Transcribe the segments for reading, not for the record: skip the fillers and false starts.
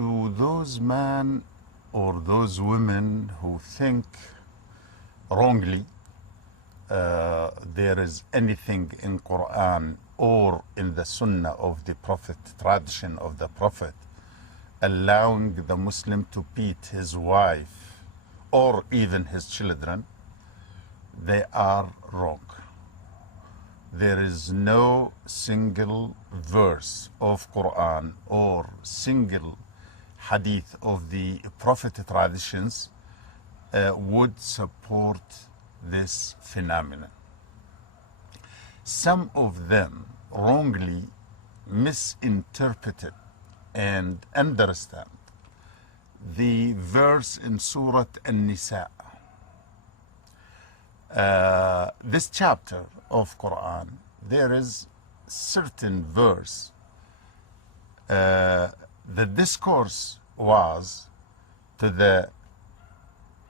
to those men or those women who think wrongly there is anything in Qur'an or in the Sunnah of the Prophet, tradition of the Prophet, allowing the Muslim to beat his wife or even his children, they are wrong. There is no single verse of Qur'an or single hadith of the Prophet traditions would support this phenomenon. Some of them wrongly misinterpreted and understand the verse in Surah An-Nisa. This chapter of Qur'an, there is certain verse. The discourse was to the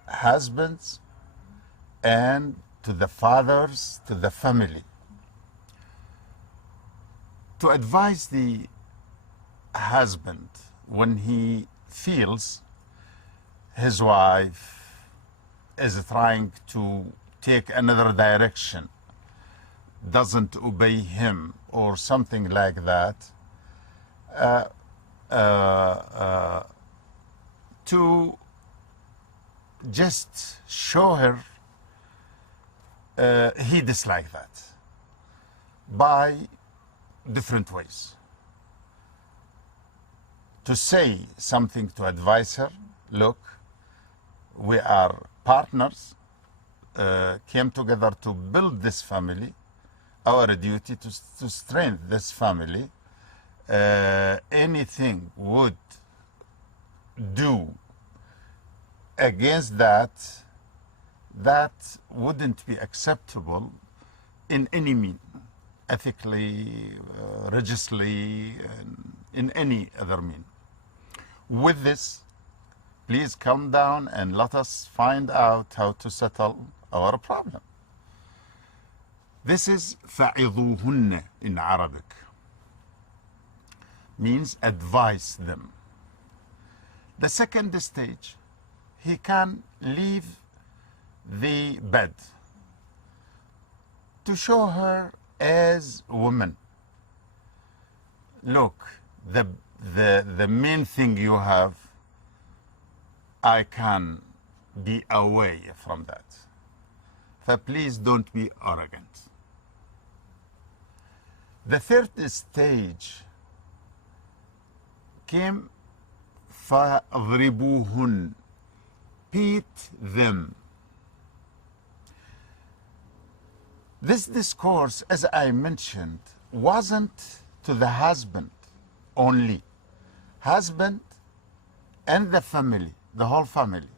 husbands and to the fathers, to the family, to advise the husband when he feels his wife is trying to take another direction, doesn't obey him or something like that, to just show her he dislikes that by different ways. To say something to advise her, look, we are partners, came together to build this family, our duty to strengthen this family. Anything would do against that, that wouldn't be acceptable in any mean, ethically, religiously, in any other mean. With this, please come down and let us find out how to settle our problem. This is فَعِظُوهُنَّ in Arabic, means advise them. The second stage, he can leave the bed to show her as a woman. Look, the main thing you have, I can be away from that. So please don't be arrogant. The third stage came فَاضْرِبُوهُنْ, beat them. This discourse, as I mentioned, wasn't to the husband only. Husband and the family, the whole family.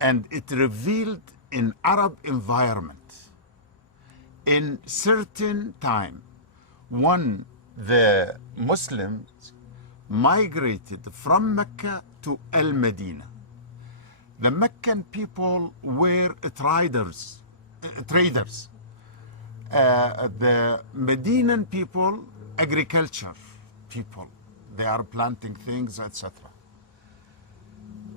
And it revealed in Arab environment, in certain time, when the Muslims migrated from Mecca to Al-Medina. The Meccan people were traders. The Medinan people, agriculture people. They are planting things, etc.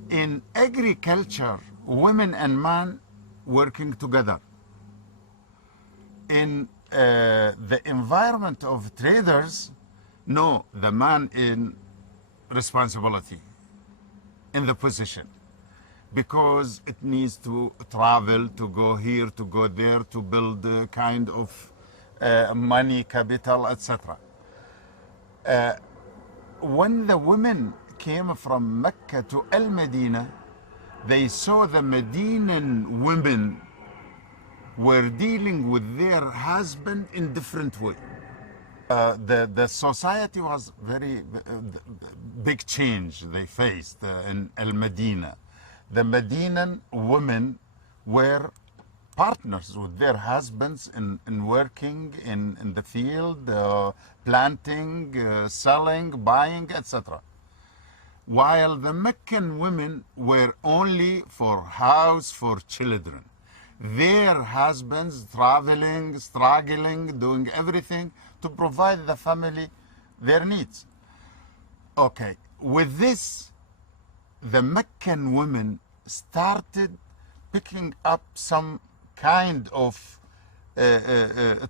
In agriculture, women and men working together. In the environment of traders, no, the man in responsibility, in the position, because it needs to travel, to go here, to go there, to build a kind of money, capital, etc. When the women came from Mecca to Al-Medina, they saw the Medinan women were dealing with their husband in different way. The society was very big change they faced in Al-Medina. The Medinan women were partners with their husbands in working in the field, planting, selling, buying, etc. While the Meccan women were only for house, for children. Their husbands traveling, struggling, doing everything to provide the family their needs. Okay, with this, the Meccan women started picking up some kind of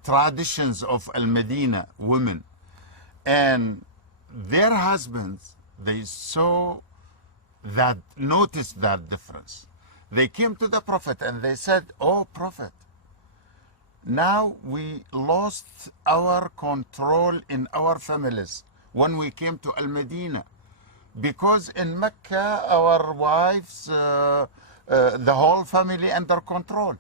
traditions of Al-Medina women. And their husbands, they noticed that difference. They came to the Prophet and they said, "Oh Prophet, now we lost our control in our families when we came to Al-Medina. Because in Mecca, our wives, the whole family under control.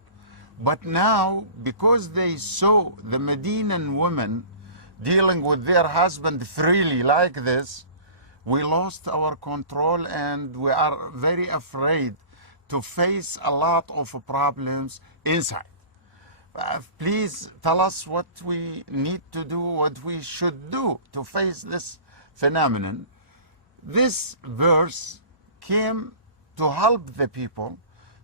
But now, because they saw the Medinan women dealing with their husband freely like this, we lost our control and we are very afraid to face a lot of problems inside. Please tell us what we need to do, what we should do to face this phenomenon." This verse came to help the people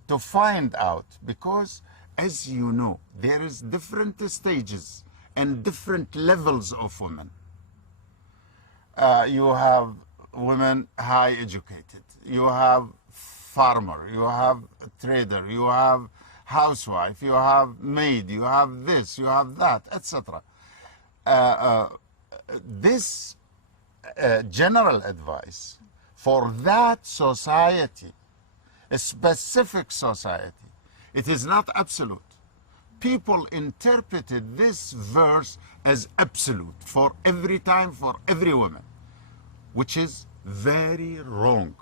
to find out, because as you know, there is different stages and different levels of women. You have women high educated, you have farmer, you have trader, you have housewife, you have maid, you have this, you have that, etc. This general advice for that society, a specific society, it is not absolute. People interpreted this verse as absolute for every time, for every woman, which is very wrong.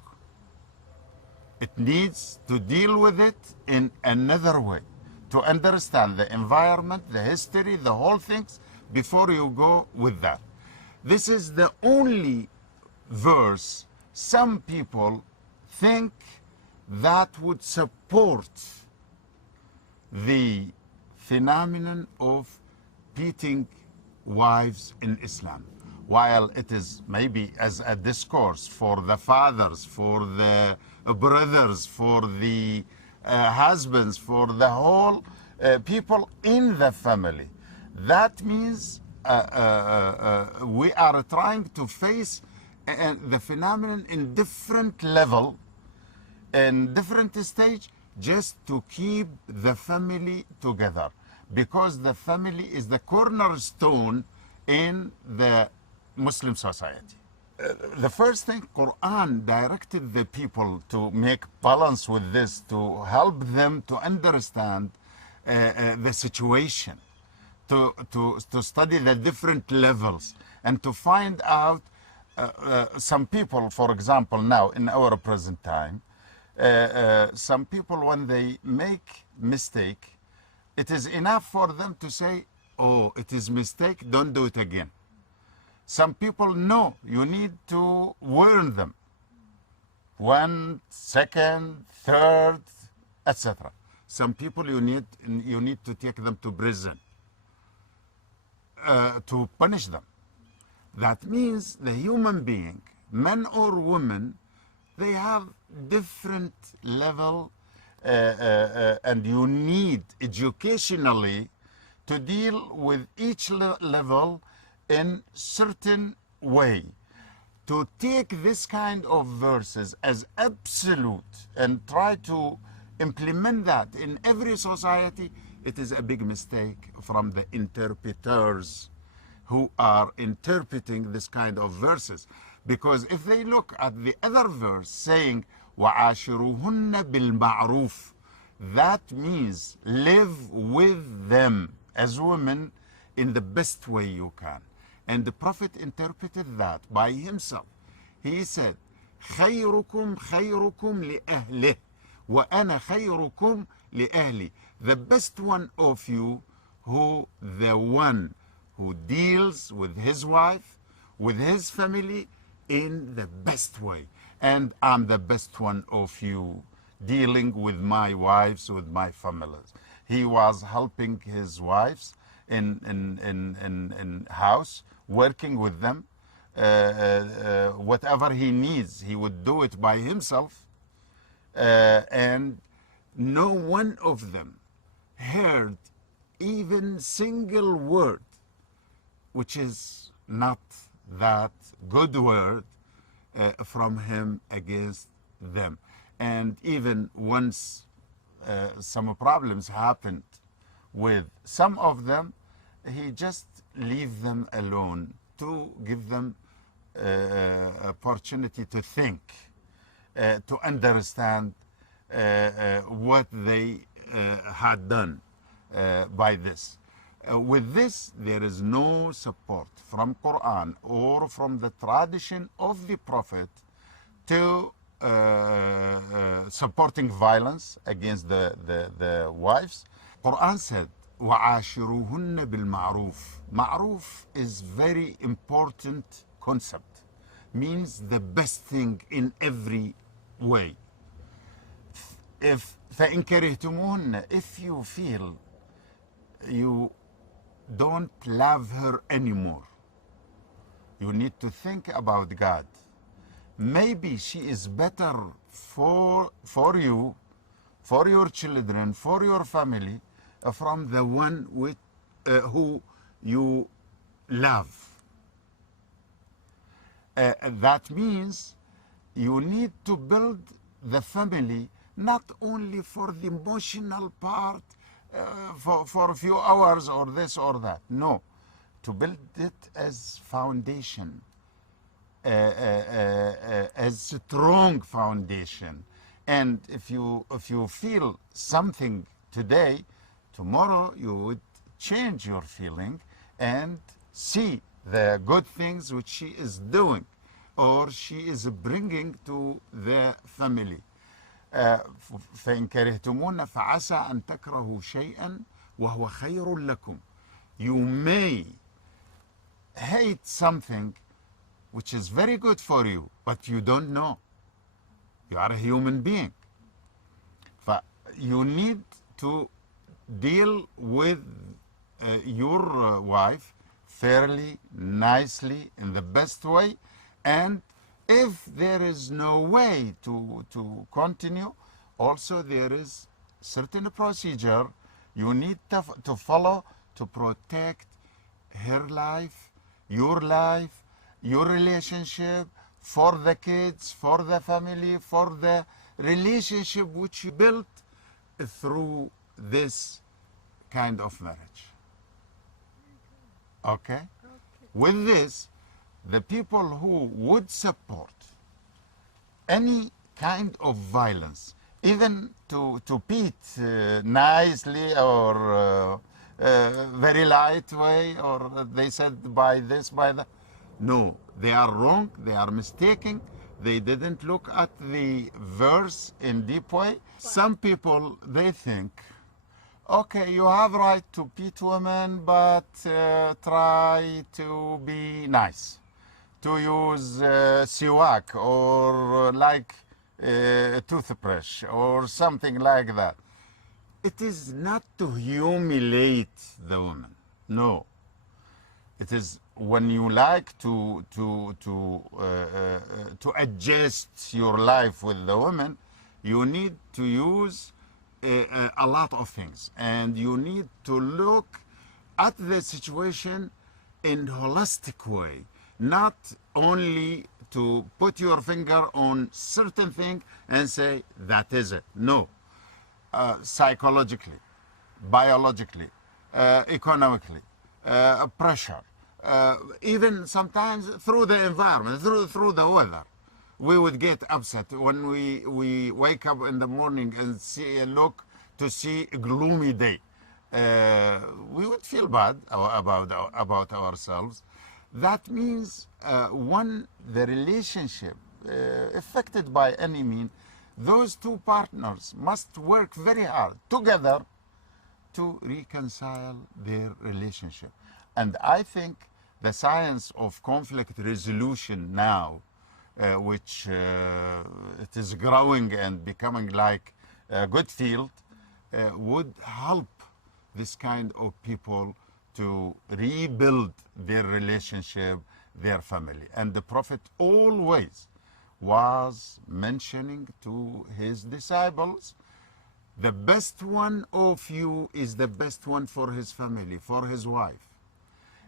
It needs to deal with it in another way, to understand the environment, the history, the whole things, before you go with that. This is the only verse some people think that would support the phenomenon of beating wives in Islam. While it is maybe as a discourse for the fathers, for the brothers, for the husbands, for the whole people in the family. That means we are trying to face the phenomenon in different level, in different stage, just to keep the family together, because the family is the cornerstone in the Muslim society. The first thing, Qur'an directed the people to make balance with this, to help them to understand the situation, to study the different levels, and to find out some people, for example, now in our present time, some people, when they make mistake, it is enough for them to say, "Oh, it is mistake, don't do it again." Some people know you need to warn them. One, second, third, etc. Some people you need to take them to prison to punish them. That means the human being, men or women, they have different level and you need educationally to deal with each level in certain way. To take this kind of verses as absolute and try to implement that in every society, it is a big mistake from the interpreters who are interpreting this kind of verses. Because if they look at the other verse saying, وَعَاشِرُهُنَّ بِالْمَعْرُوفِ, that means live with them as women in the best way you can. And the Prophet interpreted that by himself. He said, خَيْرُكُمْ خَيْرُكُمْ لِأَهْلِهِ وَأَنَا خَيْرُكُمْ لِأَهْلِي. The best one of you, the one who deals with his wife, with his family in the best way. And I'm the best one of you dealing with my wives, with my families. He was helping his wives in house, working with them. Whatever he needs, he would do it by himself. And no one of them heard even single word which is not that good word from him against them. And even once some problems happened with some of them, he just leave them alone to give them opportunity to think, to understand what they had done by this. With this, there is no support from Qur'an or from the tradition of the Prophet to supporting violence against the wives. Qur'an said, وَعَاشِرُوهُنَّ بِالْمَعْرُوفِ. Ma'ruf is very important concept. Means the best thing in every way. If فَإِن كَرِهْتُمُوهُنَّ, if you feel you don't love her anymore, you need to think about God. Maybe she is better for you, for your children, for your family, from the one with who you love. That means you need to build the family not only for the emotional part, for a few hours or this or that. No, to build it as foundation, as strong foundation. And if you feel something today, tomorrow you would change your feeling and see the good things which she is doing or she is bringing to the family. فإن كرهتمون فعسى أن تكرهوا شيئا وهو خير لكم. You may hate something which is very good for you, but you don't know. You are a human being. You need to deal with your wife fairly, nicely, in the best way. And if there is no way to continue, also there is certain procedure you need to follow to protect her life, your relationship, for the kids, for the family, for the relationship which you built through this kind of marriage. Okay? With this, the people who would support any kind of violence, even to beat nicely or very light way, or they said by this, by that. No, they are wrong, they are mistaken. They didn't look at the verse in deep way. Some people, they think, okay, you have right to beat women, but try to be nice, to use siwak or like toothbrush or something like that. It is not to humiliate the woman. No, it is when you like to adjust your life with the woman, you need to use a lot of things, and you need to look at the situation in holistic way, not only to put your finger on certain thing and say that is it. No, psychologically, biologically, economically, pressure, even sometimes through the environment, through the weather. We would get upset when we wake up in the morning and look to see a gloomy day. We would feel bad about ourselves. That means when the relationship affected by any means, those two partners must work very hard together to reconcile their relationship. And I think the science of conflict resolution now, which it is growing and becoming like a good field, would help this kind of people to rebuild their relationship, their family. And the Prophet always was mentioning to his disciples, the best one of you is the best one for his family, for his wife.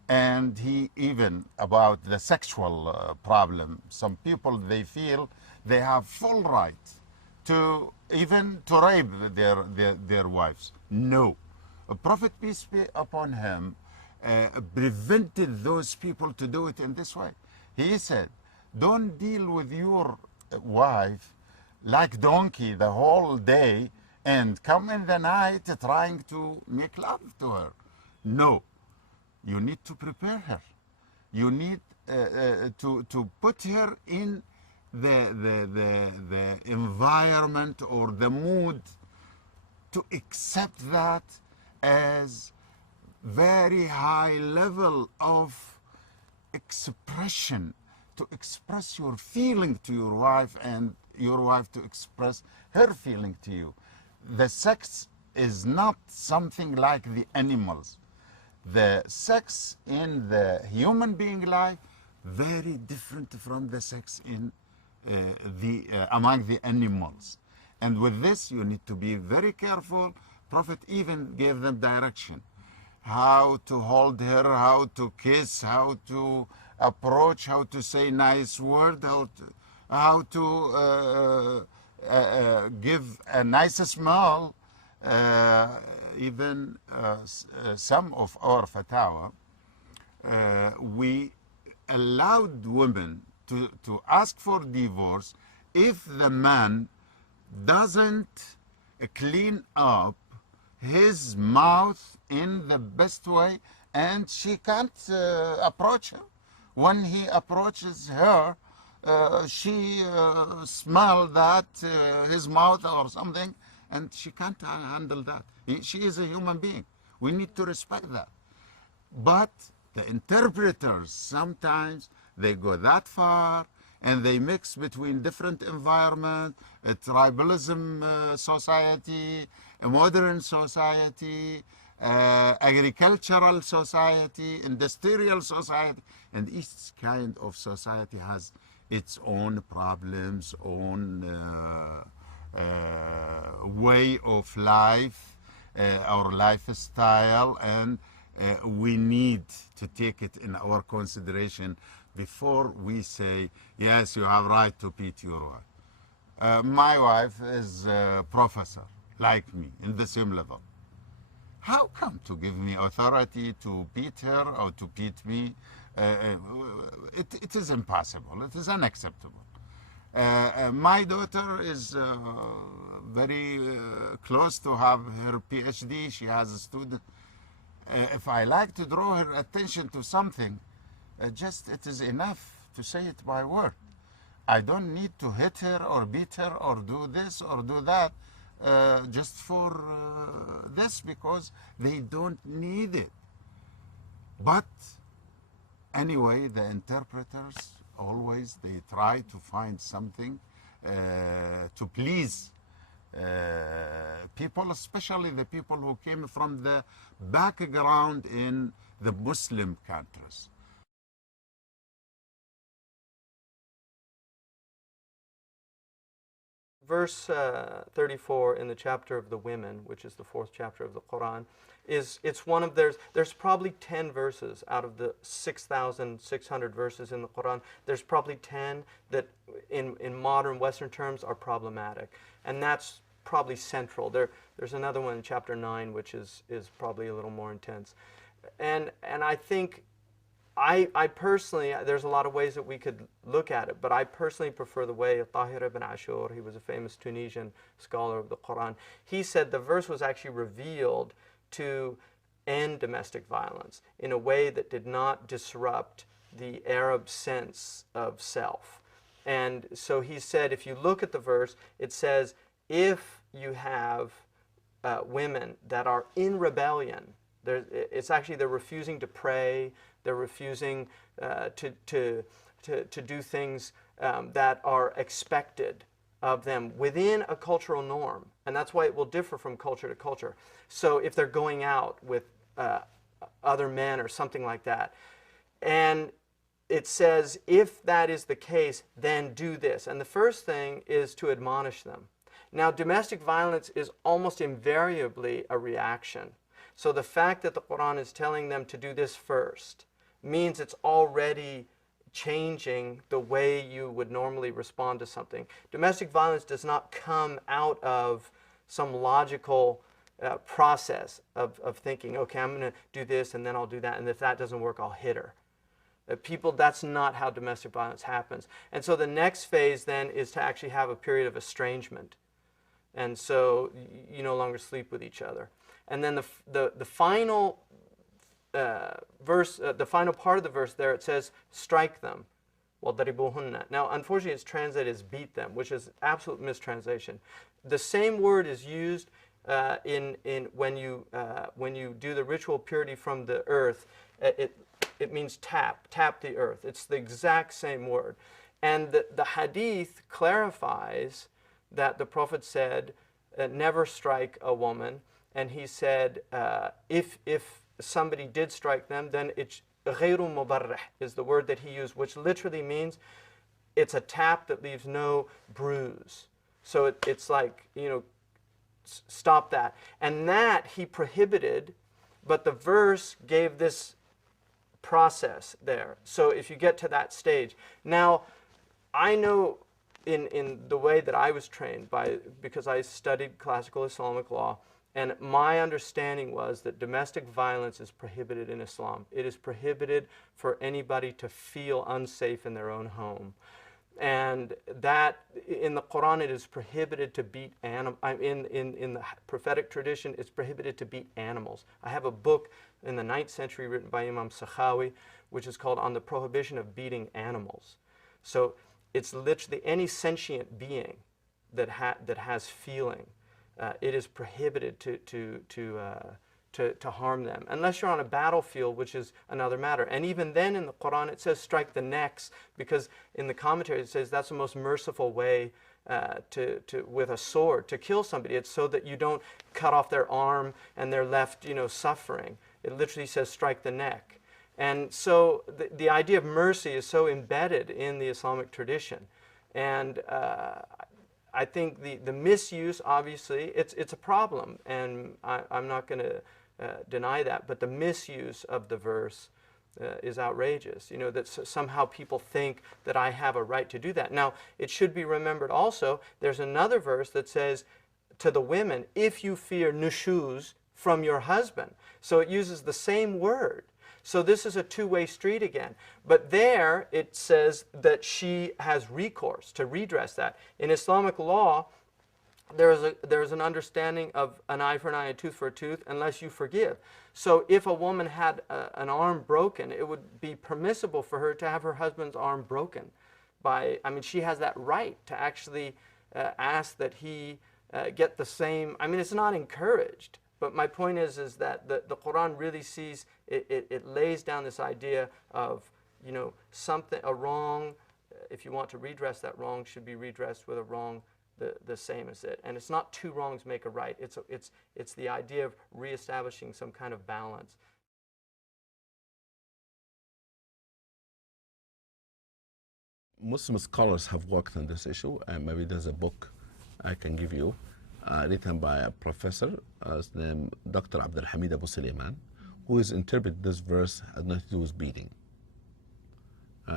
And he even about the sexual problem. Some people, they feel they have full right to even to rape their wives. No. Prophet, peace be upon him, prevented those people to do it in this way. He said, don't deal with your wife like donkey the whole day and come in the night trying to make love to her. No. You need to prepare her. You need to put her in the environment or the mood to accept that as very high level of expression, to express your feeling to your wife and your wife to express her feeling to you. The sex is not something like the animals. The sex in the human being life very different from the sex in among the animals. And with this, you need to be very careful. Prophet even gave them direction. How to hold her, how to kiss, how to approach, how to say nice word, how to give a nice smile. Even some of our fatawa, we allowed women to ask for divorce if the man doesn't clean up his mouth in the best way and she can't approach him. When he approaches her, she smells that his mouth or something, and she can't handle that. She is a human being. We need to respect that. But the interpreters, sometimes they go that far and they mix between different environments, a tribalism society, a modern society, agricultural society, industrial society, and each kind of society has its own problems, own way of life, our lifestyle, and we need to take it in our consideration before we say, yes, you have right to beat your wife. My wife is a professor, like me, in the same level. How come to give me authority to beat her or to beat me? It is impossible. It is unacceptable. My daughter is very close to have her PhD. She has a student. If I like to draw her attention to something, just it is enough to say it by word. I don't need to hit her or beat her or do this or do that just for this, because they don't need it. But anyway, the interpreters always, they try to find something to please people, especially the people who came from the background in the Muslim countries. Verse 34 in the chapter of the women, which is the 4th chapter of the Qur'an, it's one of there's probably 10 verses out of the 6,600 verses in the Qur'an. There's probably 10 that in modern Western terms are problematic, and that's probably central. There's another one in chapter 9 which is probably a little more intense, and I think I personally, there's a lot of ways that we could look at it, but I personally prefer the way of Tahir ibn Ashur. He was a famous Tunisian scholar of the Qur'an. He said the verse was actually revealed to end domestic violence in a way that did not disrupt the Arab sense of self. And so he said, if you look at the verse, it says, if you have women that are in rebellion, it's actually they're refusing to pray, they're refusing to do things that are expected of them within a cultural norm. And that's why it will differ from culture to culture. So if they're going out with other men or something like that, and it says, if that is the case, then do this. And the first thing is to admonish them. Now, domestic violence is almost invariably a reaction. So the fact that the Qur'an is telling them to do this first means it's already changing the way you would normally respond to something. Domestic violence does not come out of some logical process of thinking, okay, I'm going to do this and then I'll do that, and if that doesn't work, I'll hit her. People, that's not how domestic violence happens. And so the next phase then is to actually have a period of estrangement. And so you no longer sleep with each other. And then the final verse, the final part of the verse there, it says, strike them. Now, unfortunately, it's translated as beat them, which is absolute mistranslation. The same word is used when you do the ritual purity from the earth. It means tap the earth. It's the exact same word. And the hadith clarifies that the Prophet said, never strike a woman. And he said, if somebody did strike them, then it's غَيْرُ مُبَرِّحْ is the word that he used, which literally means it's a tap that leaves no bruise. So it's like, stop that. And that he prohibited, but the verse gave this process there. So if you get to that stage. Now, I know in the way that I was trained because I studied classical Islamic law, and my understanding was that domestic violence is prohibited in Islam. It is prohibited for anybody to feel unsafe in their own home. And that, in the Qur'an, it is prohibited to beat animals. In the prophetic tradition, it's prohibited to beat animals. I have a book in the 9th century written by Imam Sakhawi, which is called On the Prohibition of Beating Animals. So it's literally any sentient being that has feeling. It is prohibited to harm them, unless you're on a battlefield, which is another matter. And even then in the Qur'an it says strike the necks, because in the commentary it says that's the most merciful way with a sword to kill somebody. It's so that you don't cut off their arm and they're left suffering. It literally says strike the neck. And so the idea of mercy is so embedded in the Islamic tradition. And I think the misuse, obviously, it's a problem, and I'm not going to deny that, but the misuse of the verse is outrageous, that somehow people think that I have a right to do that. Now, it should be remembered also, there's another verse that says to the women, if you fear nushuz from your husband. So it uses the same word. So this is a two-way street again. But there it says that she has recourse to redress that. In Islamic law, there's an understanding of an eye for an eye, a tooth for a tooth, unless you forgive. So if a woman had an arm broken, it would be permissible for her to have her husband's arm broken. She has that right to actually ask that he get the same. It's not encouraged. But my point is that the Qur'an really sees, it lays down this idea of, something, a wrong, if you want to redress that wrong, should be redressed with a wrong the same as it. And it's not two wrongs make a right. It's the idea of reestablishing some kind of balance. Muslim scholars have worked on this issue, and maybe there's a book I can give you. Written by a professor named Dr. Abdul Hamid Abu Sulaiman, who has interpreted this verse as nothing to do with beating.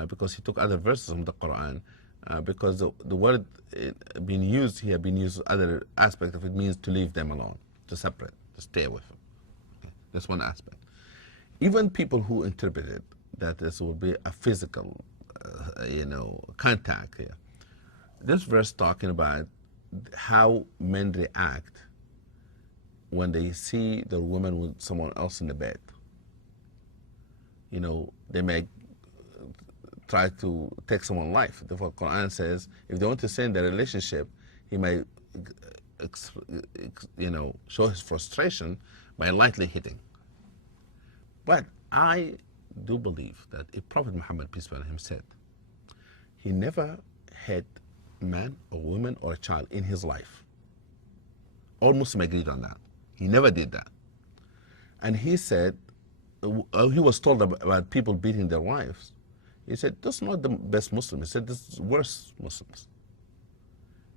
Because he took other verses from the Qur'an, because the word being used here, being used other aspect of it, means to leave them alone, to separate, to stay with them. Okay. That's one aspect. Even people who interpreted that this will be a physical, contact here. This verse talking about how men react when they see the woman with someone else in the bed. They may try to take someone's life. The Quran says if they want to stay in their relationship, he may, show his frustration by lightly hitting. But I do believe that if Prophet Muhammad, peace be upon him, said he never hit man or woman or a child in his life. All Muslims agreed on that. He never did that. And he said, he was told about people beating their wives. He said, that's not the best Muslims. He said, this is worse Muslims.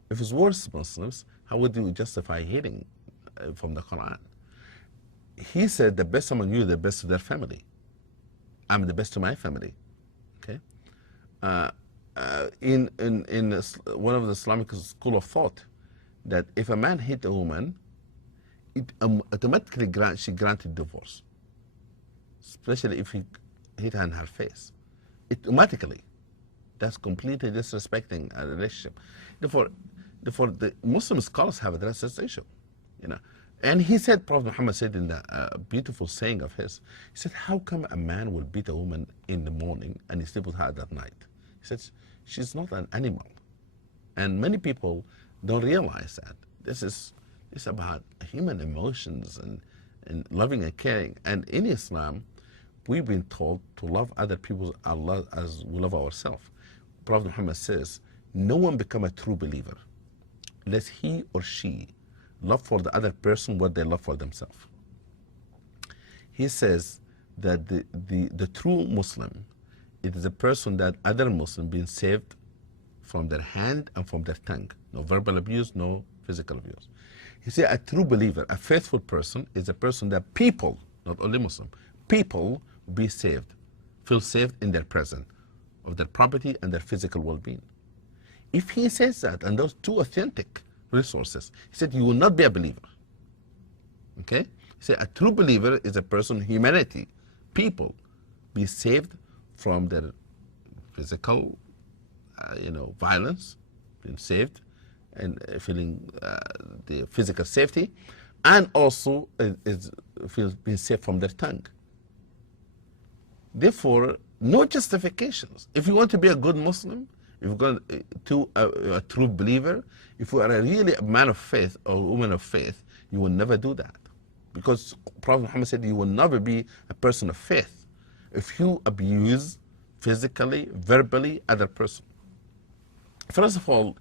If it's worse Muslims, how would you justify hitting from the Quran? He said, the best among you, the best of their family. I'm the best to my family. Okay. One of the Islamic school of thought, that if a man hit a woman, it automatically she granted divorce, especially if he hit her in her face. It automatically. That's completely disrespecting a relationship. Therefore, the Muslim scholars have addressed this issue, you know. And he said, Prophet Muhammad said in the beautiful saying of his, he said, how come a man will beat a woman in the morning and he sleep with her at night? He said, she's not an animal. And many people don't realize that. It's about human emotions and loving and caring. And in Islam, we've been told to love other people as we love ourselves. Prophet Muhammad says, no one become a true believer unless he or she love for the other person what they love for themselves. He says that the true Muslim, it is a person that other Muslim being saved from their hand and from their tongue. No verbal abuse, no physical abuse. He said a true believer, a faithful person, is a person that people, not only Muslim, people be saved, feel saved in their presence, of their property and their physical well-being. If he says that, and those two authentic resources, he said you will not be a believer. Okay? He said a true believer is a person, humanity, people, be saved from their physical, violence, being saved, and feeling the physical safety, and also feels being saved from their tongue. Therefore, no justifications. If you want to be a good Muslim, if you're going to a true believer, if you are really a man of faith or a woman of faith, you will never do that. Because Prophet Muhammad said you will never be a person of faith if you abuse physically, verbally other person. First of all,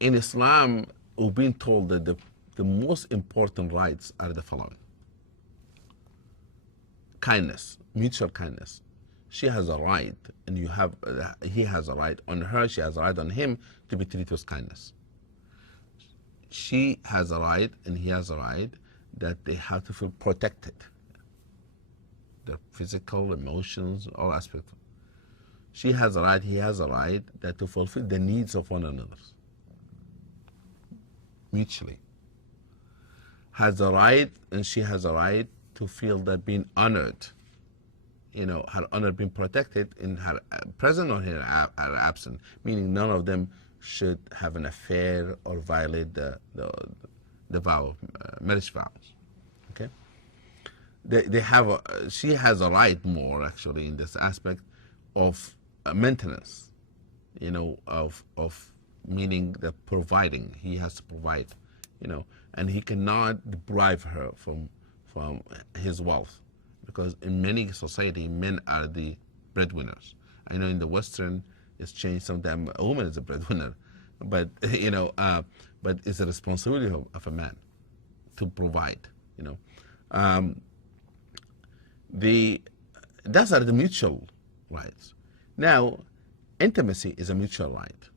in Islam, we've been told that the most important rights are the following. Kindness, mutual kindness. She has a right, and he has a right on her, she has a right on him to be treated with kindness. She has a right, and he has a right that they have to feel protected. Their physical, emotions, all aspects. She has a right, he has a right that to fulfill the needs of one another. Mutually. Has a right, and she has a right to feel that being honored, her honor being protected in her present or her absent, meaning none of them should have an affair or violate the vow, marriage vows. Okay, she has a right more actually in this aspect of maintenance, of meaning the providing. He has to provide, and he cannot deprive her from his wealth, because in many society men are the breadwinners. I know in the Western it's changed. Sometimes a woman is a breadwinner, but but it's a responsibility of a man to provide. Those are the mutual rights. Now, intimacy is a mutual right,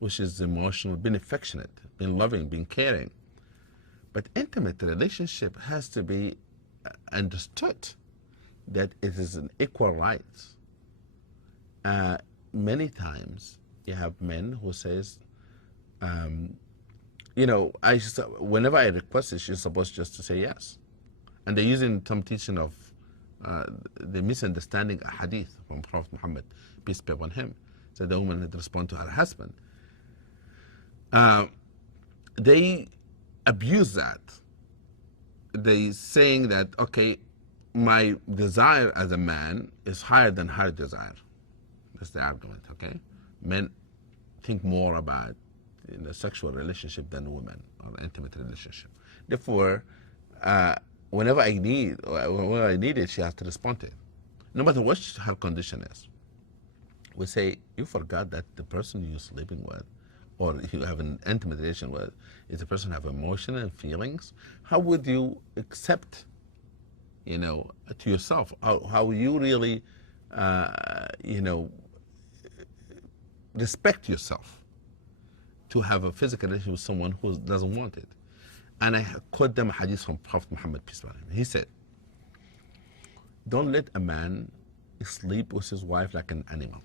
which is emotional, being affectionate, being loving, being caring. But intimate relationship has to be understood that it is an equal right. Many times you have men who says, whenever I request it, she's supposed just to say yes. And they're using some teaching of the misunderstanding a hadith from Prophet Muhammad, peace be upon him. So the woman had to respond to her husband. They abuse that. They saying that, okay, my desire as a man is higher than her desire. That's the argument, okay? Men think more about sexual relationship than women, or intimate relationship. Therefore, whenever I need it, she has to respond to it. No matter what her condition is. We say, you forgot that the person you're sleeping with, or you have an intimate relation with, is a person who have emotion and feelings. How would you accept, to yourself, how you really, respect yourself to have a physical relationship with someone who doesn't want it? And I quote them a hadith from Prophet Muhammad, peace be upon him. He said, don't let a man sleep with his wife like an animal.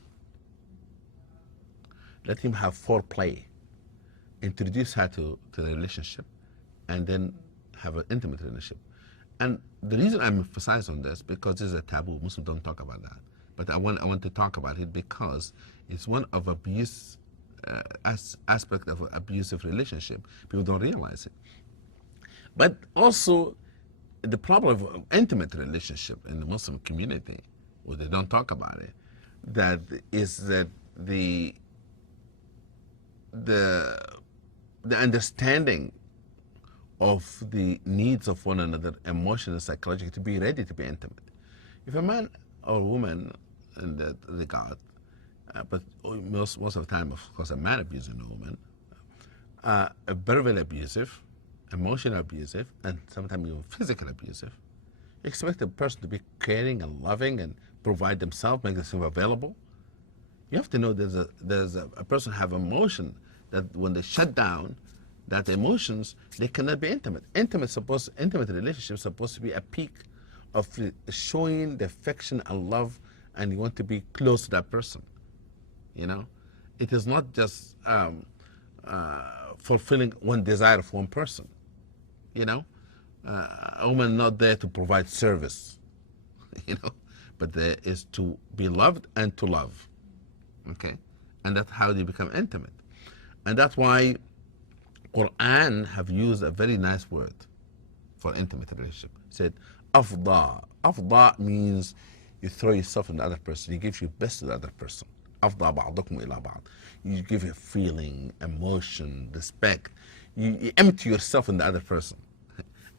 Let him have foreplay. Introduce her to the relationship, and then have an intimate relationship. And the reason I'm emphasizing on this, because this is a taboo. Muslims don't talk about that. But I want to talk about it because it's one of abuse, aspect of an abusive relationship. People don't realize it. But also, the problem of intimate relationship in the Muslim community, where they don't talk about it, that is that the understanding of the needs of one another, emotionally and psychologically, to be ready to be intimate. If a man or woman in that regard, but most of the time, of course, a man abusing a woman, verbally abusive, emotionally abusive, and sometimes even physically abusive, you expect a person to be caring and loving and provide themselves, make themselves available. You have to know there's a person have emotion that when they shut down, that emotions, they cannot be intimate. Intimate relationship is supposed to be a peak of showing the affection and love, and you want to be close to that person. You know, it is not just fulfilling one desire of one person. You know, a woman not there to provide service. You know, but there is to be loved and to love. Okay, and that's how they become intimate, and that's why Qur'an have used a very nice word for intimate relationship. It said, afda. Afda means you throw yourself in the other person. You give your best to the other person. Afda ba'dukum ila ba'd. You give a feeling, emotion, respect. You empty yourself in the other person,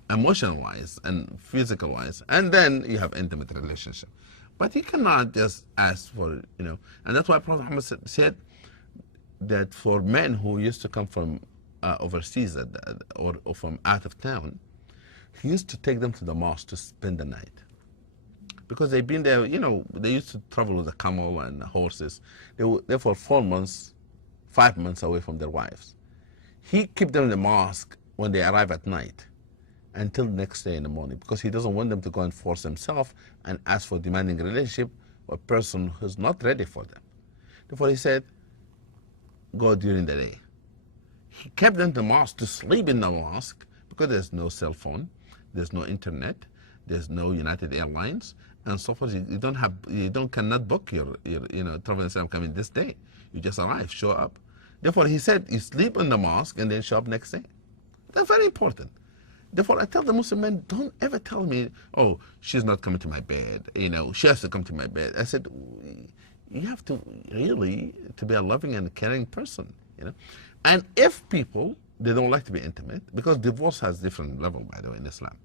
emotional-wise and physical-wise, and then you have intimate relationship. But you cannot just ask for, you know, and that's why Prophet Muhammad said that for men who used to come from overseas or from out of town, he used to take them to the mosque to spend the night. Because they've been there, you know, they used to travel with a camel and horses. They were there for 4 months, 5 months away from their wives. He kept them in the mosque when they arrive at night until the next day in the morning, because he doesn't want them to go and force themselves and ask for demanding a relationship with a person who's not ready for them. Therefore he said, go during the day. He kept them in the mosque to sleep in the mosque because there's no cell phone, there's no internet, there's no United Airlines, and so forth. You cannot book your travel and say, I'm coming this day. You just arrive, show up. Therefore, he said, you sleep in the mosque and then show up next day. That's very important. Therefore, I tell the Muslim men, don't ever tell me, oh, she's not coming to my bed. You know, she has to come to my bed. I said, you have to really to be a loving and caring person. You know, and if people they don't like to be intimate, because divorce has different level, by the way, in Islam.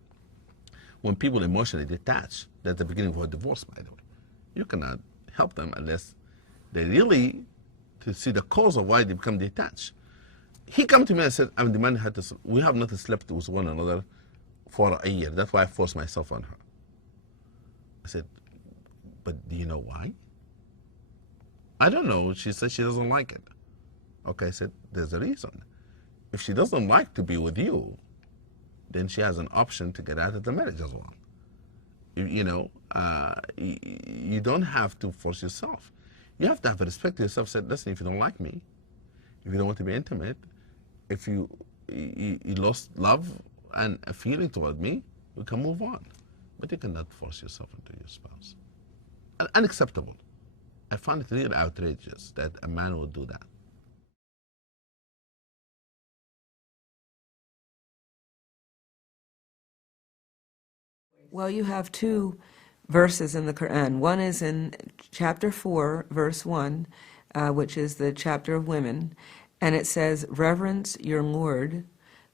When people emotionally detach, that's the beginning of a divorce, by the way. You cannot help them unless they really to see the cause of why they become detached. He came to me and said, I'm demanding her to, we have not slept with one another for a year. That's why I forced myself on her. I said, but do you know why? I don't know. She said she doesn't like it. Okay, I said, there's a reason. If she doesn't like to be with you, then she has an option to get out of the marriage as well. You don't have to force yourself. You have to have respect to yourself. Say, listen, if you don't like me, if you don't want to be intimate, if you lost love and a feeling toward me, we can move on. But you cannot force yourself into your spouse. Unacceptable. I find it really outrageous that a man would do that. Well, you have two verses in the Qur'an. One is in chapter 4, verse 1, which is the chapter of women, and it says, reverence your Lord,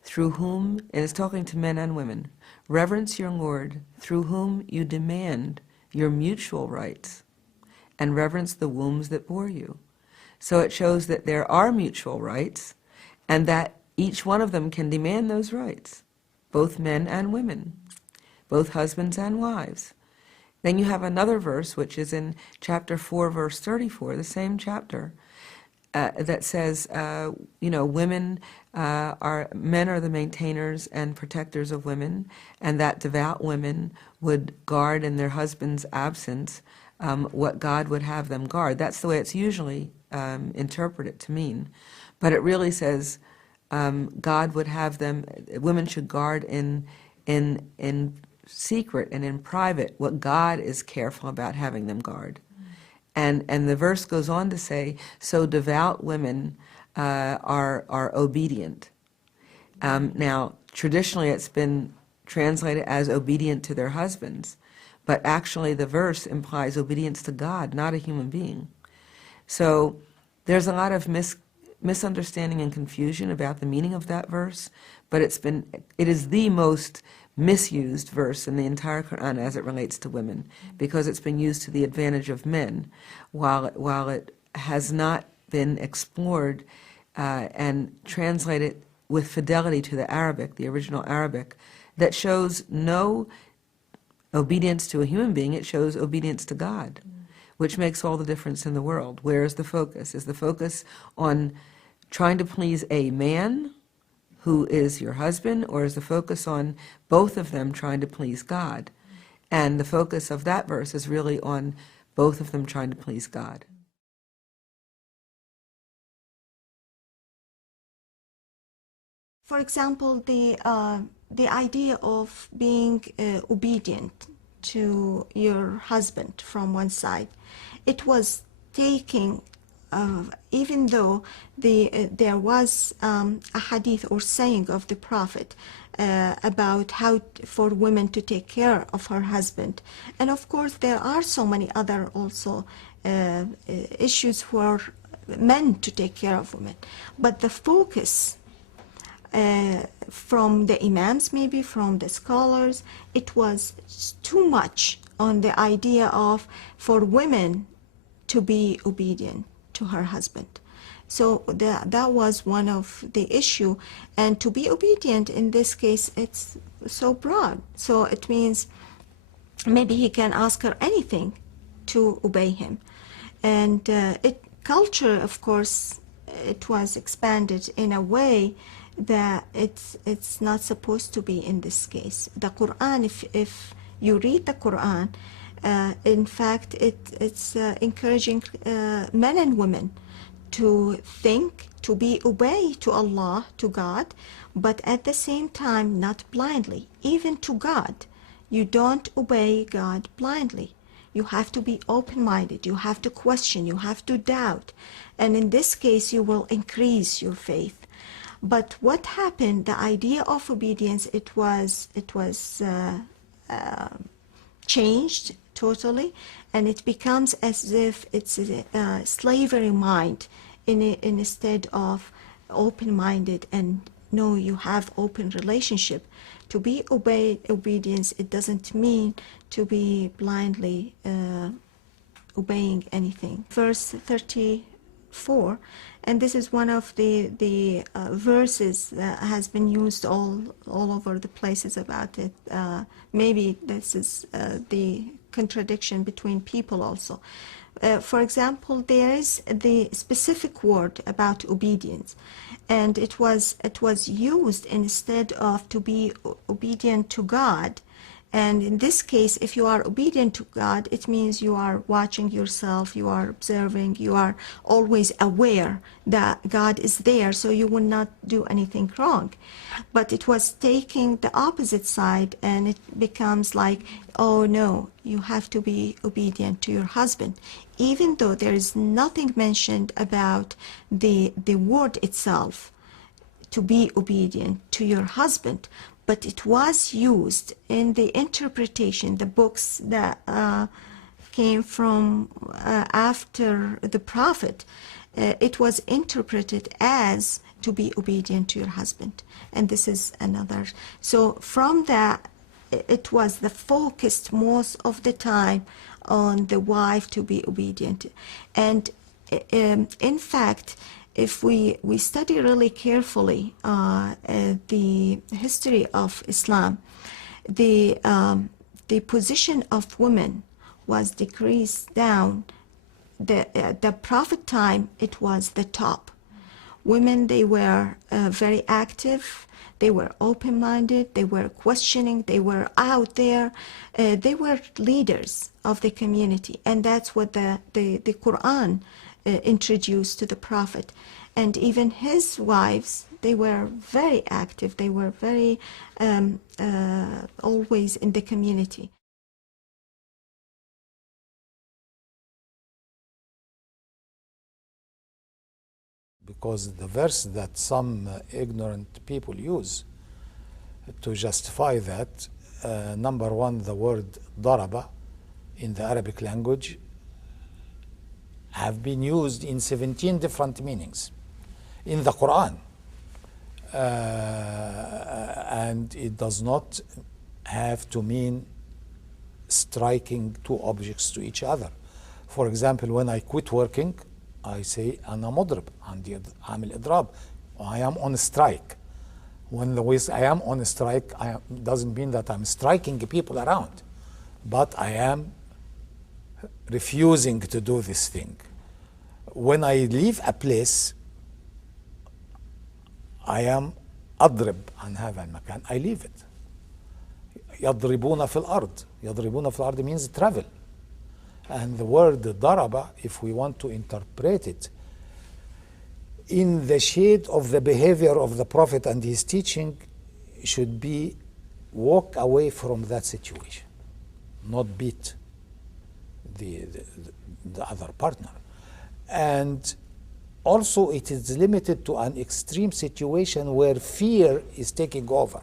through whom, and it's talking to men and women, reverence your Lord, through whom you demand your mutual rights, and reverence the wombs that bore you. So it shows that there are mutual rights, and that each one of them can demand those rights, both men and women, both husbands and wives. Then you have another verse, which is in chapter 4, verse 34, the same chapter, that says, women men are the maintainers and protectors of women, and that devout women would guard in their husband's absence what God would have them guard. That's the way it's usually interpreted to mean. But it really says God would have them, women should guard in secret and in private what God is careful about having them guard. And the verse goes on to say, so devout women are obedient. Now, traditionally it's been translated as obedient to their husbands, but actually the verse implies obedience to God, not a human being. So there's a lot of misunderstanding and confusion about the meaning of that verse, but it is the most misused verse in the entire Qur'an as it relates to women, because it's been used to the advantage of men, while it has not been explored and translated with fidelity to the Arabic, the original Arabic, that shows no obedience to a human being. It shows obedience to God, which makes all the difference in the world. Where is the focus? Is the focus on trying to please a man who is your husband, or is the focus on both of them trying to please God? And the focus of that verse is really on both of them trying to please God. For example, the idea of being obedient to your husband from one side, it was taking, even though there was a hadith or saying of the Prophet about how for women to take care of her husband. And of course there are so many other also issues for men to take care of women. But the focus from the Imams, maybe from the scholars, it was too much on the idea of for women to be obedient to her husband. So that was one of the issue. And to be obedient in this case, it's so broad. So it means maybe he can ask her anything to obey him. And culture, of course, it was expanded in a way that it's not supposed to be in this case. The Qur'an, if you read the Qur'an, in fact, it's encouraging men and women to think, to be obey to Allah, to God, but at the same time not blindly. Even to God, you don't obey God blindly. You have to be open-minded, you have to question, you have to doubt, and in this case you will increase your faith. But what happened, the idea of obedience, it was changed totally, and it becomes as if it's a slavery mind instead of open-minded. And no, you have open relationship. To be obedience, it doesn't mean to be blindly obeying anything. Verse 34, and this is one of the verses that has been used all over the places about it. Maybe this is the contradiction between people also. For example, there is the specific word about obedience, and it was used instead of to be obedient to God. And in this case, if you are obedient to God, it means you are watching yourself, you are observing, you are always aware that God is there, so you will not do anything wrong. But it was taking the opposite side, and it becomes like, oh no, you have to be obedient to your husband, even though there is nothing mentioned about the word itself, to be obedient to your husband. But it was used in the interpretation, the books that came from after the Prophet. It was interpreted as to be obedient to your husband. And this is another. So from that, it was the focused most of the time on the wife to be obedient. And in fact, if we study really carefully the history of Islam, the position of women was decreased down the Prophet time, it was the top. Women, they were very active, they were open-minded, they were questioning, they were out there, they were leaders of the community, and that's what the Qur'an introduced to the Prophet. And even his wives, they were very active, they were very always in the community. Because the verse that some ignorant people use to justify that, number one, the word daraba in the Arabic language have been used in 17 different meanings in the Quran. And it does not have to mean striking two objects to each other. For example, when I quit working, I say أنا مضرب عندي عامل إضراب. I am on strike. When I am on strike, doesn't mean that I'm striking people around, but I am refusing to do this thing. When I leave a place, I am أضرب عن هذا المكان. I leave it. يضربون في الأرض. يضربون في الأرض means travel. And the word daraba, if we want to interpret it in the shade of the behavior of the Prophet and his teaching, should be walk away from that situation, not beat the other partner. And also it is limited to an extreme situation where fear is taking over.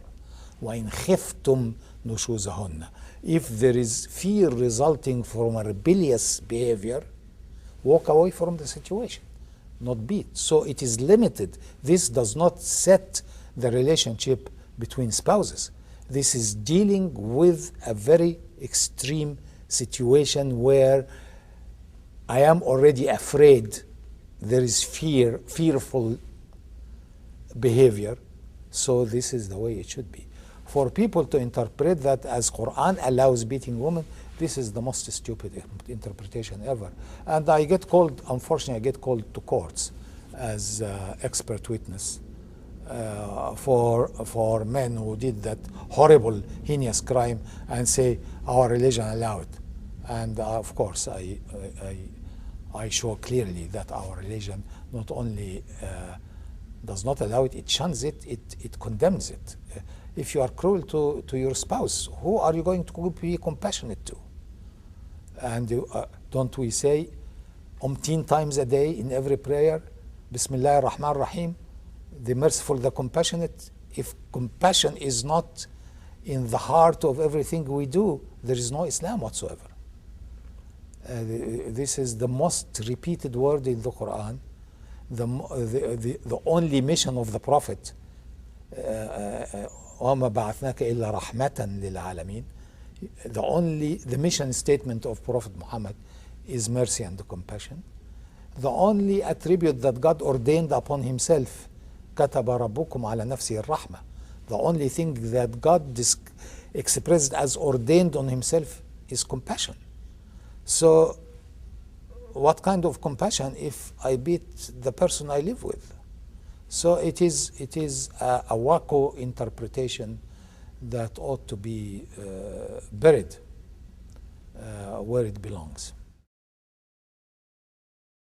وَإِنْ خِفْتُمْ نُشُوزَهُنَّ. If there is fear resulting from a rebellious behavior, walk away from the situation, not beat. So it is limited. This does not set the relationship between spouses. This is dealing with a very extreme situation where I am already afraid. There is fearful behavior. So this is the way it should be. For people to interpret that as Qur'an allows beating women, this is the most stupid interpretation ever. And I get called, unfortunately, I get called to courts as expert witness for men who did that horrible, heinous crime and say our religion allowed. And of course, I show clearly that our religion not only does not allow it, it shuns it, it condemns it. If you are cruel to your spouse, who are you going to be compassionate to? And don't we say umpteen times a day in every prayer, Bismillah ar-Rahman ar-Rahim, the merciful, the compassionate? If compassion is not in the heart of everything we do, there is no Islam whatsoever. This is the most repeated word in the Quran. The only mission of the Prophet, وَمَا بَعَثْنَاكَ إِلَّا رَحْمَةً لِلْعَالَمِينَ. The mission statement of Prophet Muhammad is mercy and compassion. The only attribute that God ordained upon himself, كَتَبَ رَبُّكُمْ عَلَى نَفْسِهِ الرَّحْمَةِ. The only thing that God expressed as ordained on himself is compassion. So what kind of compassion if I beat the person I live with? So it is a wacko interpretation that ought to be buried where it belongs.